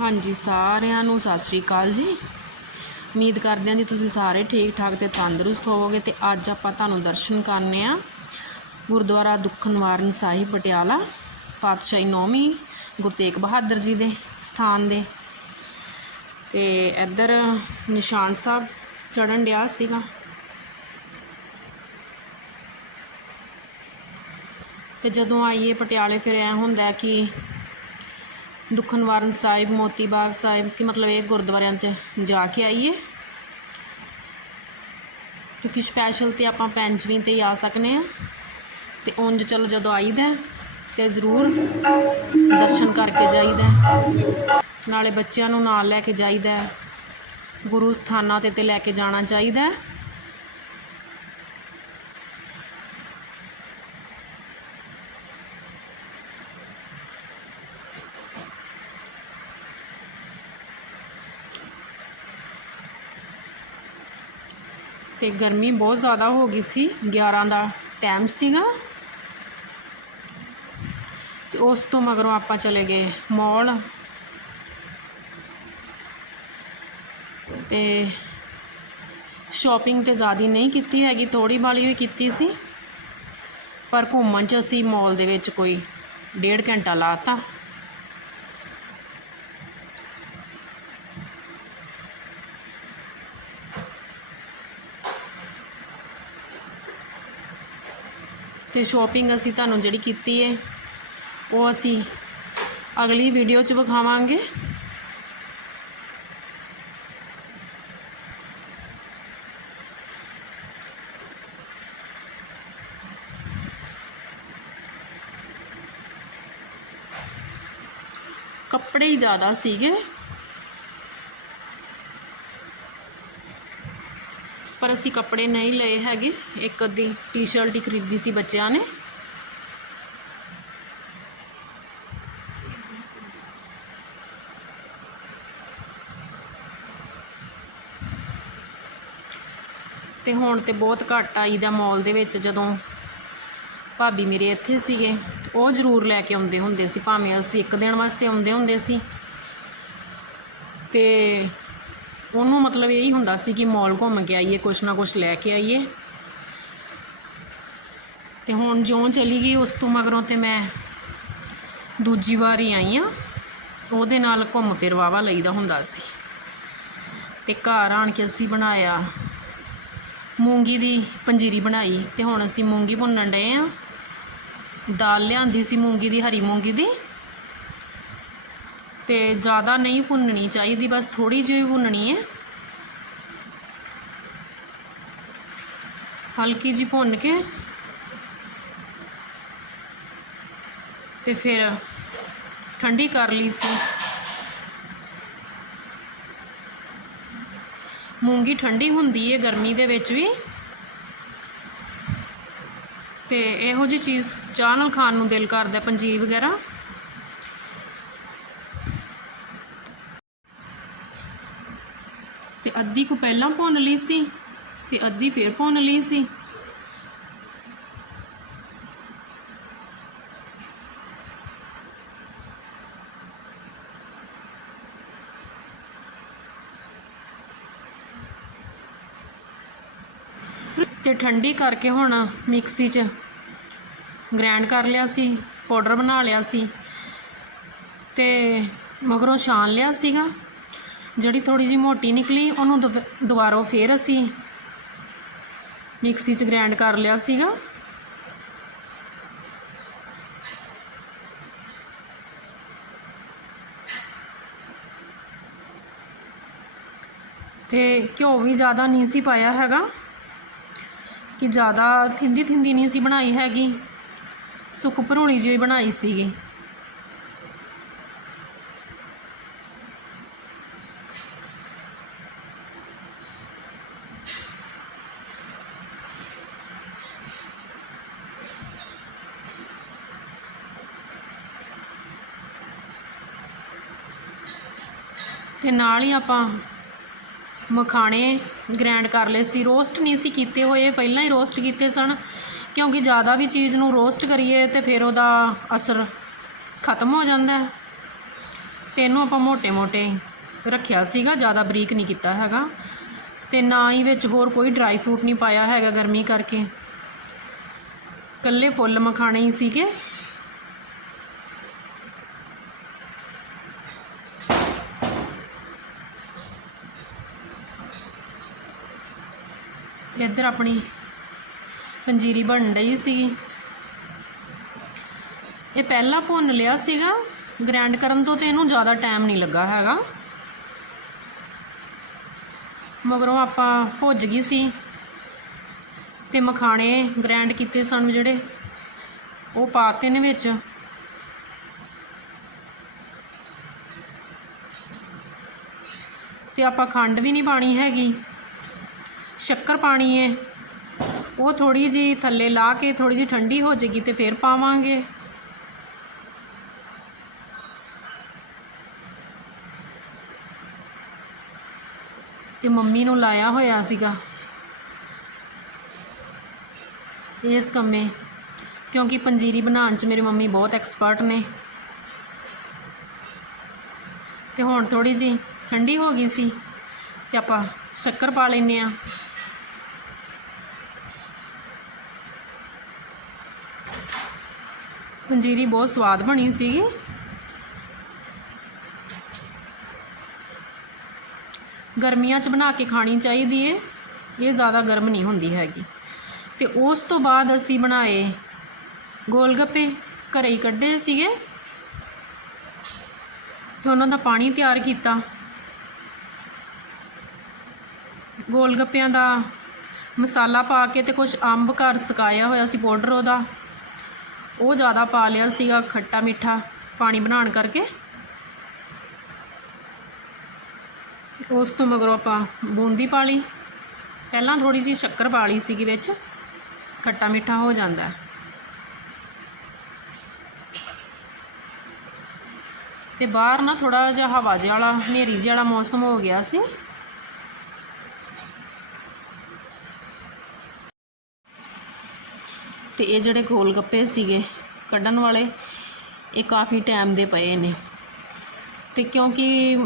ਹਾਂਜੀ, ਸਾਰਿਆਂ ਨੂੰ ਸਤਿ ਸ਼੍ਰੀ ਅਕਾਲ ਜੀ। ਉਮੀਦ ਕਰਦੇ ਹਾਂ ਜੀ ਤੁਸੀਂ ਸਾਰੇ ਠੀਕ ਠਾਕ ਤੇ ਤੰਦਰੁਸਤ ਹੋਵੋਗੇ ਤੇ ਅੱਜ ਆਪਾਂ ਤੁਹਾਨੂੰ ਦਰਸ਼ਨ ਕਰਨੇ ਆ ਗੁਰਦੁਆਰਾ ਦੁੱਖ ਨਿਵਾਰਨ ਸਾਹਿਬ ਪਟਿਆਲਾ, ਪਾਤਸ਼ਾਹੀ ਨੌਵੀਂ, ਗੁਰੂ ਤੇਗ ਬਹਾਦਰ ਜੀ ਦੇ ਸਥਾਨ ਦੇ। ਤੇ ਇੱਧਰ ਨਿਸ਼ਾਨ ਸਾਹਿਬ ਚੜਨ ਡਿਆ ਸੀਗਾ। ਤੇ ਜਦੋਂ ਆਈਏ ਪਟਿਆਲੇ ਫਿਰ ਐ ਹੁੰਦਾ ਕਿ ਦੁੱਖ ਨਿਵਾਰਨ ਸਾਹਿਬ ਮੋਤੀ ਬਾਗ ਸਾਹਿਬ, ਕਿ ਮਤਲਬ ਇਹ ਗੁਰਦੁਆਰਿਆਂ 'ਚ ਜਾ ਕੇ ਆਈਏ। ਕਿਉਂਕਿ ਸਪੈਸ਼ਲ ਤੇ ਆਪਾਂ ਪੰਜਵੀਂ ਤੇ ਆ ਸਕਨੇ ਆ। ਤੇ ਉਂਝ ਚਲੋ ਜਦੋਂ ਆਈਦਾ ਤੇ ਜ਼ਰੂਰ ਦਰਸ਼ਨ ਕਰਕੇ ਜਾਈਦਾ ਨਾਲੇ ਬੱਚਿਆਂ ਨੂੰ ਨਾਲ ਲੈ ਕੇ ਜਾਈਦਾ ਗੁਰੂ ਸਥਾਨਾਂ ਤੇ ਤੇ ਲੈ ਕੇ ਜਾਣਾ ਚਾਹੀਦਾ ਤੇ ਗਰਮੀ ਬਹੁਤ ਜ਼ਿਆਦਾ ਹੋ ਗਈ ਸੀ 11 ਦਾ ਟਾਈਮ ਸੀਗਾ। ਤੇ ਉਸ ਤੋਂ ਮਗਰੋਂ ਆਪਾਂ ਚਲੇ ਗਏ ਮਾਲ ਤੇ ਸ਼ਾਪਿੰਗ ਤੇ ਜ਼ਿਆਦਾ ਨਹੀਂ ਕੀਤੀ ਹੈਗੀ ਥੋੜੀ ਬਾਲੀ ਵੀ ਕੀਤੀ ਸੀ। ਪਰ ਘੁੰਮਣ ਚ ਅਸੀਂ ਮਾਲ ਦੇ ਵਿੱਚ ਕੋਈ ਡੇਢ ਘੰਟਾ ਲਾਤਾ ਤੇ ਸ਼ਾਪਿੰਗ ਅਸੀਂ ਤੁਹਾਨੂੰ ਜਿਹੜੀ ਕੀਤੀ ਹੈ ਉਹ ਅਸੀਂ ਅਗਲੀ ਵੀਡੀਓ 'ਚ ਵਿਖਾਵਾਂਗੇ। ਕੱਪੜੇ ਹੀ ਜ਼ਿਆਦਾ ਸੀਗੇ। ਪਰ ਅਸੀਂ ਕੱਪੜੇ ਨਹੀਂ ਲਏ ਹੈਗੇ। ਇੱਕ ਅੱਧੀ ਟੀ-ਸ਼ਰਟ ਹੀ ਖਰੀਦੀ ਸੀ ਬੱਚਿਆਂ ਨੇ। ਤੇ ਹੁਣ ਤੇ ਬਹੁਤ ਘੱਟ ਆਈਦਾ ਮਾਲ ਦੇ ਵਿੱਚ ਜਦੋਂ ਭਾਬੀ ਮੇਰੇ ਇੱਥੇ ਸੀਗੇ, ਉਹ ਜ਼ਰੂਰ ਲੈ ਕੇ ਆਉਂਦੇ ਹੁੰਦੇ ਸੀ। ਭਾਵੇਂ ਅਸੀਂ ਇੱਕ ਦਿਨ ਵਾਸਤੇ ਆਉਂਦੇ ਹੁੰਦੇ ਸੀ। ਤੇ ਉਹਨੂੰ ਮਤਲਬ ਇਹੀ ਹੁੰਦਾ ਸੀ ਕਿ ਮਾਲ ਘੁੰਮ ਕੇ ਆਈਏ, ਕੁਛ ਨਾ ਕੁਛ ਲੈ ਕੇ ਆਈਏ। ਤੇ ਹੁਣ ਜਿਉਂ ਚਲੀ ਗਈ, ਉਸ ਤੋਂ ਮਗਰੋਂ ਤੇ ਮੈਂ ਦੂਜੀ ਵਾਰੀ ਆਈ ਆ। ਉਹਦੇ ਨਾਲ ਘੁੰਮ ਫਿਰ ਵਾਵਾ ਲਈਦਾ ਹੁੰਦਾ ਸੀ। ਤੇ ਘਰ ਆਣ ਕੇ ਅਸੀਂ ਬਣਾਇਆ ਮੂੰਗੀ ਦੀ ਪੰਜੀਰੀ ਬਣਾਈ। ਤੇ ਹੁਣ ਅਸੀਂ ਮੂੰਗੀ ਭੁੰਨਣ ਡਏ ਆ। ਦਾਲ ਲਿਆਂਦੀ ਸੀ ਮੂੰਗੀ ਦੀ, ਹਰੀ ਮੂੰਗੀ ਦੀ। ਤੇ ਜ਼ਿਆਦਾ ਨਹੀਂ ਭੁੰਨਣੀ ਚਾਹੀਦੀ, ਬਸ ਥੋੜੀ ਜਿਹੀ ਭੁੰਨਣੀ ਹੈ। ਹਲਕੀ ਜੀ ਭੁੰਨ ਕੇ ਤੇ ਫਿਰ ਠੰਡੀ ਕਰ ਲਈ ਸੀ। ਮੂੰਗੀ ਠੰਡੀ ਹੁੰਦੀ ਹੈ ਗਰਮੀ ਦੇ ਵਿੱਚ ਵੀ। ਤੇ ਇਹੋ ਜਿਹੀ ਚੀਜ਼ ਚਾਹ ਨਾਲ ਖਾਣ ਨੂੰ ਦਿਲ ਕਰਦਾ, ਪੰਜੀਰੀ ਵਗੈਰਾ। ਅੱਧੀ ਕੁ ਪਹਿਲਾਂ ਭੁੰਨ ਲਈ ਸੀ ਤੇ ਅੱਧੀ ਫੇਰ ਭੁੰਨ ਲਈ ਸੀ। ਤੇ ਠੰਡੀ ਕਰਕੇ ਹੁਣ ਮਿਕਸੀ 'ਚ ਗ੍ਰਾਈਂਡ ਕਰ ਲਿਆ ਸੀ ਪਾਊਡਰ ਬਣਾ ਲਿਆ ਸੀ ਤੇ ਮਗਰੋਂ ਛਾਣ ਲਿਆ ਸੀਗਾ। ਜਿਹੜੀ ਥੋੜੀ ਜੀ ਮੋਟੀ ਨਿਕਲੀ, ਉਹਨੂੰ ਦੁਬ- ਦੁਬਾਰਾ ਫੇਰ ਅਸੀਂ ਮਿਕਸੀ 'ਚ ਗ੍ਰਾਈਂਡ ਕਰ ਲਿਆ ਸੀਗਾ। ਤੇ ਘਿਓ ਵੀ ਜ਼ਿਆਦਾ ਨਹੀਂ ਸੀ ਪਾਇਆ ਹੈਗਾ, ਕਿ ਜ਼ਿਆਦਾ ਥਿੰਦੀ ਥਿੰਦੀ ਨਹੀਂ ਸੀ ਬਣਾਈ ਹੈਗੀ। ਸੁੱਕ ਭਰੂਣੀ ਜਿਹੀ ਬਣਾਈ ਸੀਗੀ। ਤੇ ਨਾਲ ਹੀ ਆਪਾਂ ਮਖਾਣੇ ਗ੍ਰੈਂਡ ਕਰ ਲਏ ਸੀ। ਰੋਸਟ ਨਹੀਂ ਸੀ ਕੀਤੇ ਹੋਏ, ਪਹਿਲਾਂ ਹੀ ਰੋਸਟ ਕੀਤੇ ਸਨ। ਕਿਉਂਕਿ ਜ਼ਿਆਦਾ ਵੀ ਚੀਜ਼ ਨੂੰ ਰੋਸਟ ਕਰੀਏ ਤੇ ਫਿਰ ਉਹਦਾ ਅਸਰ ਖਤਮ ਹੋ ਜਾਂਦਾ ਤੇ ਇਹਨੂੰ ਆਪਾਂ ਮੋਟੇ ਮੋਟੇ ਰੱਖਿਆ ਸੀਗਾ, ਜ਼ਿਆਦਾ ਬਰੀਕ ਨਹੀਂ ਕੀਤਾ ਹੈਗਾ। ਤੇ ਨਾ ਹੀ ਵਿੱਚ ਹੋਰ ਕੋਈ ਡਰਾਈ ਫਰੂਟ ਨਹੀਂ ਪਾਇਆ ਹੈਗਾ ਗਰਮੀ ਕਰਕੇ। ਕੱਲੇ ਫੁੱਲ ਮਖਾਣੇ ਹੀ ਸੀਗੇ। ਤੇ ਇੱਧਰ ਆਪਣੀ ਪੰਜੀਰੀ ਬਣ ਰਹੀ ਸੀਗੀ। ਇਹ ਪਹਿਲਾਂ ਭੁੰਨ ਲਿਆ ਸੀਗਾ। ਗ੍ਰੈਂਡ ਕਰਨ ਤੋਂ ਤੇ ਇਹਨੂੰ ਜ਼ਿਆਦਾ ਟਾਈਮ ਨਹੀਂ ਲੱਗਾ ਹੈਗਾ। ਮਗਰੋਂ ਆਪਾਂ ਭੁੱਜ ਗਈ ਸੀ ਤੇ ਮਖਾਣੇ ਗ੍ਰੈਂਡ ਕੀਤੇ ਸਨ ਜਿਹੜੇ। ਉਹ ਪਾਤੇ ਨੇ ਵਿੱਚ। ਤੇ ਆਪਾਂ ਖੰਡ ਵੀ ਨਹੀਂ ਪਾਣੀ ਹੈਗੀ। ਸ਼ੱਕਰ ਪਾਣੀ ਹੈ ਉਹ ਥੋੜੀ ਜੀ ਥੱਲੇ ਲਾ ਕੇ ਥੋੜੀ ਜੀ ਠੰਡੀ ਹੋ ਜਾਏਗੀ ਤੇ ਫਿਰ ਪਾਵਾਂਗੇ। ਤੇ ਮੰਮੀ ਨੂੰ ਲਾਇਆ ਹੋਇਆ ਸੀਗਾ। ਇਸ ਕੰਮੇ। ਕਿਉਂਕਿ ਪੰਜੀਰੀ ਬਣਾਉਣ 'ਚ ਮੇਰੀ ਮੰਮੀ ਬਹੁਤ ਐਕਸਪਰਟ ਨੇ। ਤੇ ਹੁਣ ਥੋੜੀ ਜੀ ਠੰਡੀ ਹੋ ਗਈ ਸੀ। ਤੇ ਆਪਾਂ ਸ਼ੱਕਰ ਪਾ ਲੈਨੇ ਆ ਪੰਜੀਰੀ ਬਹੁਤ ਸਵਾਦ ਬਣੀ ਸੀਗੀ। ਗਰਮੀਆਂ 'ਚ ਬਣਾ ਕੇ ਖਾਣੀ ਚਾਹੀਦੀ ਏ, ਇਹ ਜ਼ਿਆਦਾ ਗਰਮ ਨਹੀਂ ਹੁੰਦੀ ਹੈਗੀ। ਤੇ ਉਸ ਤੋਂ ਬਾਅਦ ਅਸੀਂ ਬਣਾਏ ਗੋਲ ਗੱਪੇ ਘਰੇ ਹੀ ਕੱਢੇ ਸੀਗੇ। ਤੇ ਉਹਨਾਂ ਦਾ ਪਾਣੀ ਤਿਆਰ ਕੀਤਾ। ਗੋਲ ਗੱਪਿਆਂ ਦਾ ਮਸਾਲਾ ਪਾ ਕੇ ਤੇ ਕੁਝ ਅੰਬ ਘਰ ਸੁਕਾਇਆ ਹੋਇਆ ਸੀ ਪਾਊਡਰ ਉਹਦਾ। ਉਹ ਜ਼ਿਆਦਾ ਪਾ ਲਿਆ ਸੀਗਾ ਖੱਟਾ ਮਿੱਠਾ ਪਾਣੀ ਬਣਾਉਣ ਕਰਕੇ। ਉਸ ਤੋਂ ਮਗਰੋਂ ਆਪਾਂ ਬੂੰਦੀ ਪਾ ਲਈ। ਪਹਿਲਾਂ ਥੋੜੀ ਜਿਹੀ ਸ਼ੱਕਰ ਪਾ ਲਈ ਸੀਗੀ ਵਿੱਚ। ਖੱਟਾ ਮਿੱਠਾ ਹੋ ਜਾਂਦਾ। ਹੈ। ਤੇ ਬਾਹਰ ਨਾ ਥੋੜਾ ਜਿਹਾ ਹਵਾ ਜਿਹਾ ਵਾਲਾ, ਹਨੇਰੀ ਜਿਹਾ ਵਾਲਾ ਮੌਸਮ ਹੋ ਗਿਆ ਸੀ। ਤੇ ਇਹ ਜਿਹੜੇ ਗੋਲ ਗੱਪੇ ਸੀਗੇ ਕੱਢਣ ਵਾਲੇ, ਇਹ ਕਾਫੀ ਟਾਈਮ ਦੇ ਪਏ ਨੇ। ਤੇ ਕਿਉਂਕਿ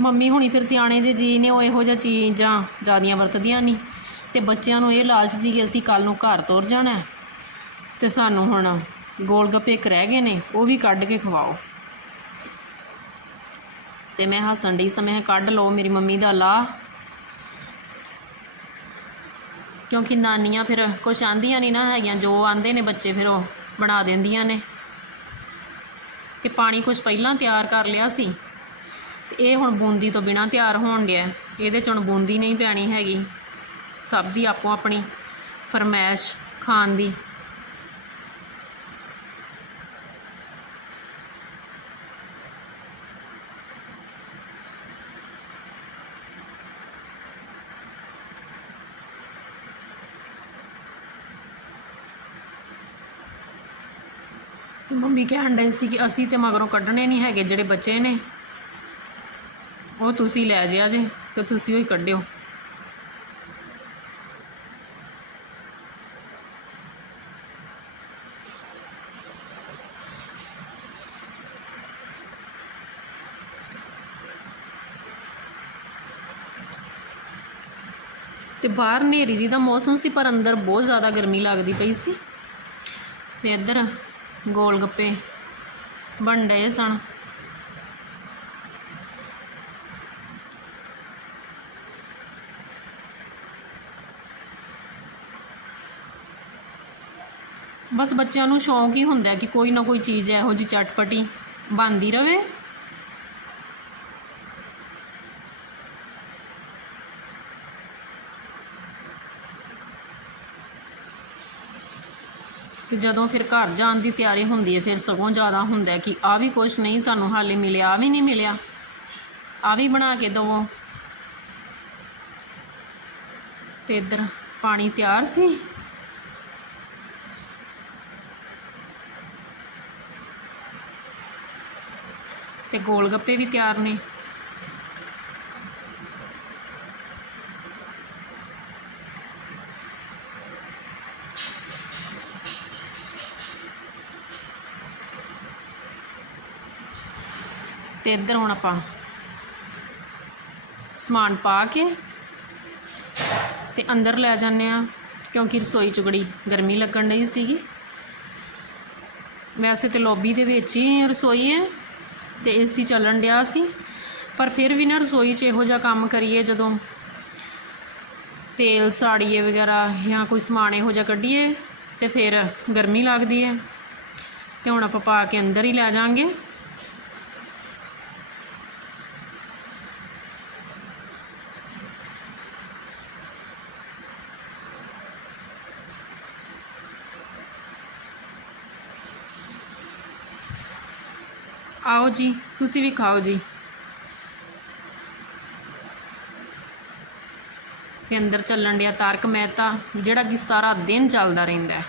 ਮੰਮੀ ਹੁਣੀ ਫਿਰ ਸਿਆਣੇ ਜੇ ਜੀ ਨੇ, ਉਹ ਇਹੋ ਜਿਹਾ ਚੀਜ਼ਾਂ ਜ਼ਿਆਦੀਆਂ ਵਰਤਦੀਆਂ ਨਹੀਂ ਤੇ ਬੱਚਿਆਂ ਨੂੰ ਇਹ ਲਾਲਚ ਸੀ ਕਿ ਅਸੀਂ ਕੱਲ ਨੂੰ ਘਰ ਤੁਰ ਜਾਣਾ ਹੈ। ਤੇ ਸਾਨੂੰ ਹੁਣ ਗੋਲ ਗੱਪੇ ਇੱਕ ਰਹਿ ਗਏ ਨੇ, ਉਹ ਵੀ ਕੱਢ ਕੇ ਖਵਾਓ। ਤੇ ਮੈਂ ਹੱਸਣ ਡਈ, ਸਮੇਂ ਕੱਢ ਲਓ, ਮੇਰੀ ਮੰਮੀ ਦਾ ਲਾ। ਕਿਉਂਕਿ ਨਾਨੀਆਂ ਫਿਰ ਕੁਛ ਆਂਦੀਆਂ ਨਹੀਂ ਨਾ ਹੈਗੀਆਂ, ਜੋ ਆਂਦੇ ਨੇ ਬੱਚੇ ਫਿਰ ਉਹ ਬਣਾ ਦਿੰਦੀਆਂ ਨੇ। ਤੇ ਪਾਣੀ ਕੁਛ ਪਹਿਲਾਂ ਤਿਆਰ ਕਰ ਲਿਆ ਸੀ। ਤੇ ਇਹ ਹੁਣ ਬੂੰਦੀ ਤੋਂ ਬਿਨਾ ਤਿਆਰ ਹੋਣ ਡਿਆ। ਇਹਦੇ ਚ ਹੁਣ ਬੂੰਦੀ ਨਹੀਂ ਪੈਣੀ ਹੈਗੀ। ਸਭ ਦੀ ਆਪੋ ਆਪਣੀ ਫਰਮਾਇਸ਼ ਖਾਣ ਦੀ। ਤੇ ਮੰਮੀ ਕਹਿਣ ਡਏ ਸੀ ਕਿ ਅਸੀਂ ਤੇ ਮਗਰੋਂ ਕੱਢਣੇ ਨਹੀਂ ਹੈਗੇ, ਜਿਹੜੇ ਬੱਚੇ ਨੇ। ਉਹ ਤੁਸੀਂ ਲੈ ਜਿਆ ਜੇ ਤੇ ਤੁਸੀਂ ਉਹੀ ਕੱਢਿਓ। ਤੇ ਬਾਹਰ ਹਨੇਰੀ ਜੀ ਦਾ ਮੌਸਮ ਸੀ, ਪਰ ਅੰਦਰ ਬਹੁਤ ਜ਼ਿਆਦਾ ਗਰਮੀ ਲੱਗਦੀ ਪਈ ਸੀ। ਤੇ ਇੱਧਰ ਗੋਲ ਗੱਪੇ ਬਣ ਡਏ ਸਨ। ਬਸ ਬੱਚਿਆਂ ਨੂੰ ਸ਼ੌਂਕ ਹੀ ਹੁੰਦਾ ਕਿ ਕੋਈ ਨਾ ਕੋਈ ਚੀਜ਼ ਇਹੋ ਜੀ ਚਟਪਟੀ ਬਣਦੀ ਰਵੇ। ਕਿ ਜਦੋਂ ਫਿਰ ਘਰ ਜਾਣ ਦੀ ਤਿਆਰੀ ਹੁੰਦੀ ਹੈ, ਫਿਰ ਸਗੋਂ ਜ਼ਿਆਦਾ ਹੁੰਦਾ ਕਿ ਆ ਵੀ ਕੁਝ ਨਹੀਂ ਸਾਨੂੰ ਹਾਲੇ ਮਿਲਿਆ ਆ ਵੀ ਨਹੀਂ ਮਿਲਿਆ। ਆ ਵੀ ਬਣਾ ਕੇ ਦਵੋ। ਤੇ ਇੱਧਰ ਪਾਣੀ ਤਿਆਰ ਸੀ। ਤੇ ਗੋਲ ਗੱਪੇ ਵੀ ਤਿਆਰ ਨੇ। ਤੇ ਇੱਧਰ ਹੁਣ ਆਪਾਂ ਸਮਾਨ ਪਾ ਕੇ ਤੇ ਅੰਦਰ ਲੈ ਜਾਂਦੇ ਆ ਕਿਉਂਕਿ ਰਸੋਈ ਚ ਬੜੀ ਗਰਮੀ ਲੱਗਣ ਡਈ ਸੀਗੀ। ਵੈਸੇ ਤੇ ਲੌਬੀ ਦੇ ਵਿੱਚ ਹੀ ਰਸੋਈ ਹੈ ਤੇ ਏਸੀ ਚੱਲਣ ਡਿਆ ਸੀ, ਪਰ ਫਿਰ ਵੀ ਨਾ ਰਸੋਈ 'ਚ ਇਹੋ ਜਿਹਾ ਕੰਮ ਕਰੀਏ ਜਦੋਂ ਤੇਲ ਸਾੜੀਏ ਵਗੈਰਾ ਜਾਂ ਕੋਈ ਸਮਾਨ ਇਹੋ ਜਿਹਾ ਕੱਢੀਏ ਤੇ ਫਿਰ ਗਰਮੀ ਲੱਗਦੀ ਹੈ। ਤੇ ਹੁਣ ਆਪਾਂ ਪਾ ਕੇ ਅੰਦਰ ਹੀ ਲੈ ਜਾਾਂਗੇ। ਆਓ ਜੀ, ਤੁਸੀਂ ਵੀ ਖਾਓ ਜੀ। ਤੇ ਅੰਦਰ ਚੱਲਣ ਡਿਆ ਤਾਰਕ ਮਹਿਤਾ, ਜਿਹੜਾ ਕਿ ਸਾਰਾ ਦਿਨ ਚੱਲਦਾ ਰਹਿੰਦਾ ਹੈ।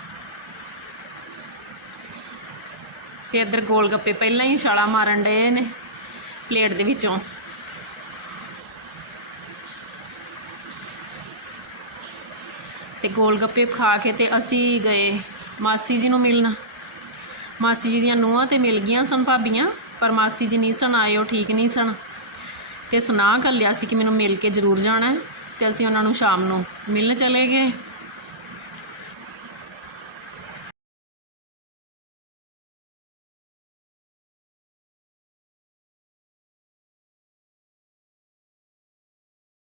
ਤੇ ਇੱਧਰ ਗੋਲ ਗੱਪੇ ਪਹਿਲਾਂ ਹੀ ਛਾਲਾ ਮਾਰਨ ਡਏ ਨੇ, ਪਲੇਟ ਦੇ ਵਿੱਚੋਂ। ਤੇ ਗੋਲ ਗੱਪੇ ਖਾ ਕੇ ਤੇ ਅਸੀਂ ਗਏ ਮਾਸੀ ਜੀ ਨੂੰ ਮਿਲਣ। ਮਾਸੀ ਜੀ ਦੀਆਂ ਨੂੰਹਾਂ ਤੇ ਮਿਲ ਗਈਆਂ ਸਨ ਭਾਬੀਆਂ। ਪਰ ਮਾਸੀ ਜੀ ਨਹੀਂ ਸਨ, ਆਏ ਉਹ ਠੀਕ ਨਹੀਂ ਸਨ। ਤੇ ਸੁਨਾਹ ਲਿਆ ਸੀ ਕਿ ਮੈਨੂੰ ਮਿਲ ਕੇ ਜ਼ਰੂਰ ਜਾਣਾ ਹੈ ਤੇ ਅਸੀਂ ਉਹਨਾਂ ਨੂੰ ਸ਼ਾਮ ਨੂੰ ਮਿਲਣ ਚਲੇ ਗਏ।